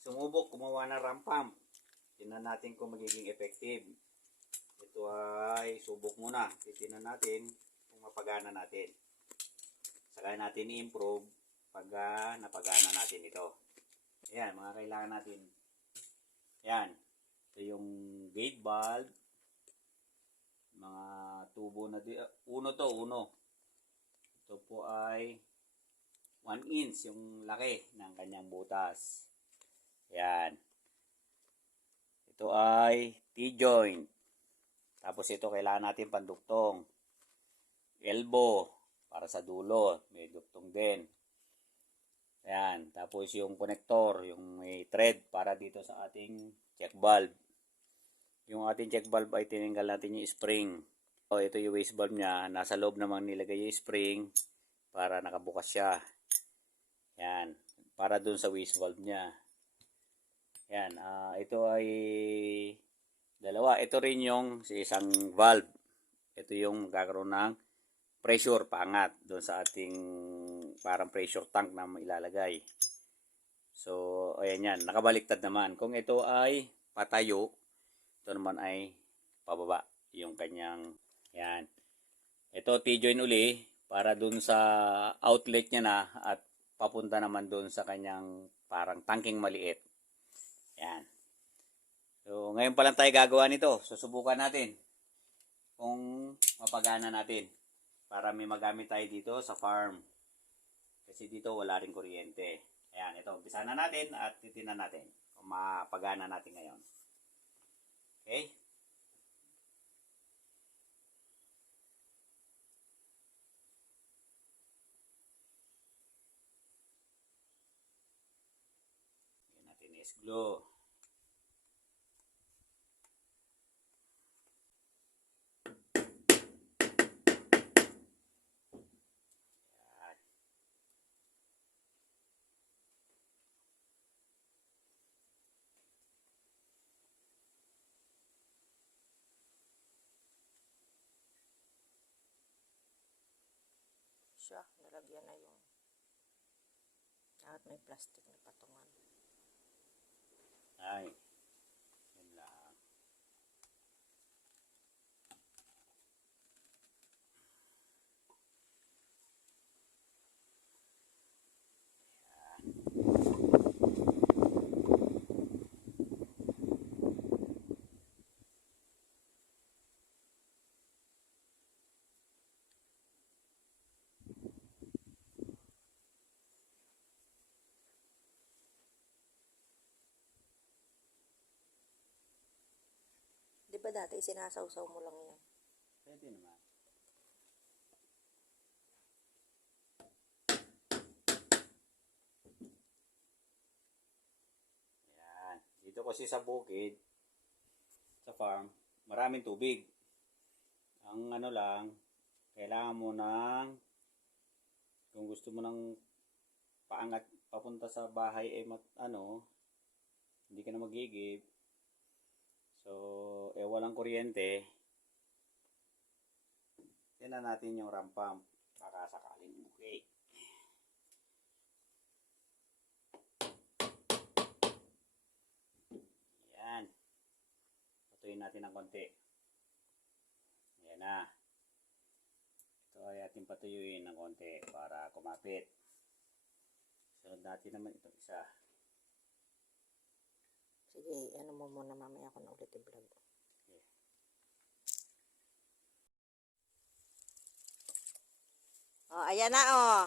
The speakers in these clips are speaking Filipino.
sumubok gumawa ng ram pump. Tingnan natin kung magiging effective. Ito ay subok muna. Tingnan natin kung mapagana natin. Saka natin i-improve pag napagana natin ito. Ayan, mga kailangan natin. Ayan. Ito yung gate valve. Mga tubo na uno to, uno. Ito po ay 1 inch yung laki ng kanyang butas. Ayan. Ito ay T-joint. Tapos ito kailangan natin pandugtong. Elbow para sa dulo. May dugtong din. Ayan. Tapos yung connector, yung may thread para dito sa ating check valve. Yung ating check valve ay tinanggal natin yung spring. So, ito yung waste valve niya. Nasa loob naman nilagay yung spring para nakabukas siya. Ayan. Para dun sa waste valve niya. Ayan. Ito ay dalawa. Ito rin yung isang valve. Ito yung magkakaroon ng pressure paangat doon sa ating parang pressure tank na ilalagay. So, ayan yan. Nakabaliktad naman. Kung ito ay patayo, ito naman ay pababa. Yung kanyang, yan. Ito T-joint uli para doon sa outlet niya na at papunta naman doon sa kanyang parang tangking maliit. Yan. So, ngayon pa lang tayo gagawa nito. Susubukan natin kung mapagana natin. Para may magamit tayo dito sa farm. Kasi dito wala rin kuryente. Ayan, ito. Umpisa na natin at titinan natin kung mapagana natin ngayon. Okay? Lagyan natin S-glue. Siya, nalagyan na yung at may plastic na patungan. Ay. Yan lang. Di ba dati sinasawsaw mo lang yan? Pwede naman. Ayan. Dito kasi sa bukid, sa farm, maraming tubig. Ang ano lang, kailangan mo ng, kung gusto mo ng paangat papunta sa bahay, hindi ka na magigib. So, walang kuryente. Tingnan natin yung ram pump. Baka sakaling okay. Yan. Patuloy natin ng konti. Yan na. Ito ay ating patuyuin ng konti para kumapit. Sunod natin naman itong isa. Sige, ano mo muna mamaya ako na ulit i-vlog. Okay. Oh, ayan na oh.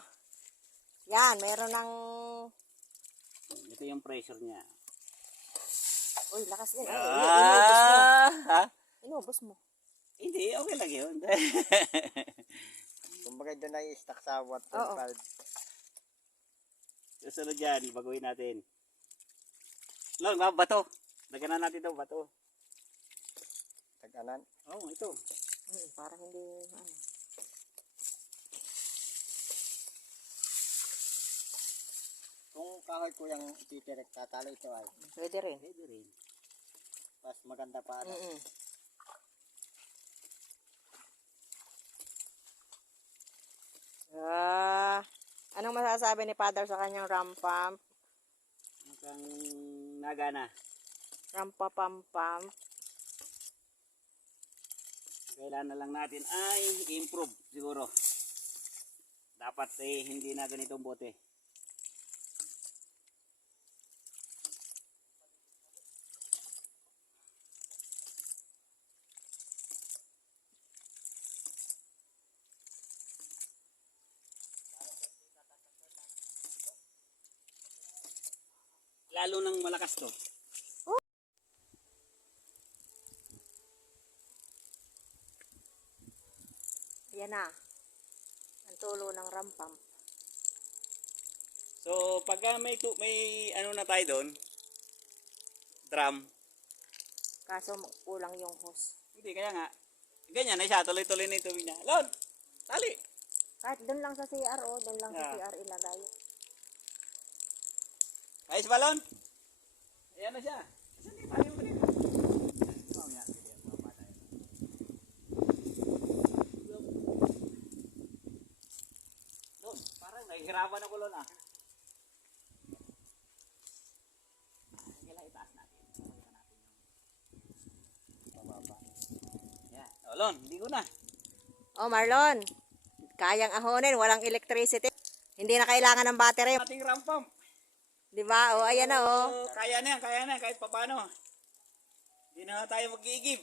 Yan, meron ng... Ito yung pressure niya. Uy, lakas din. Inubos mo. Ha? Inubos mo. Hindi, okay lang yun. Kumbaga doon ay stuck sa water valve. Susunod dyan, baguhin natin. Long, bato. Lagyan na natin ito, bato. Tag-anan. Oo, ito. Para hindi, ano. Kung kahoy ko yung titirek, tatalo ito ay. Pwede rin. Pwede rin. Mas maganda pa ano. Anong masasabi ni Father sa kanyang ram pump? Mukhang nagana. Rampa pam pam. Kailangan na lang natin ay improve siguro. Dapat hindi na ganitong bote. Lalo nang malakas to. Ayan na. Ang tulo ng rampam. So, pagka may ano na tayo doon, drum, Kaso kulang yung hose. hindi kaya nga, ganyan na siya, tuloy-tuloy na yung tubig niya. Lon, tali! Kahit doon lang sa CR, oh. Doon lang sa Yeah. CR ilagay. Ayos ba, Lon? Ayan na siya. Saan di tayo ulit? Mamaya, sige, mababa tayo. Lon, parang nahihirapan ako, Lon, ah. Kailangan itaas natin. Pakita natin yung mababa. Yan. O, Lon, hindi ko na. Oh, Marlon. Kayang ahonin, walang electricity. Hindi na kailangan ng battery. Ating ramp pump. Di ba? Oh, ayan na, oh. Kaya na yan, kahit papano. Hindi na tayo mag-iigib.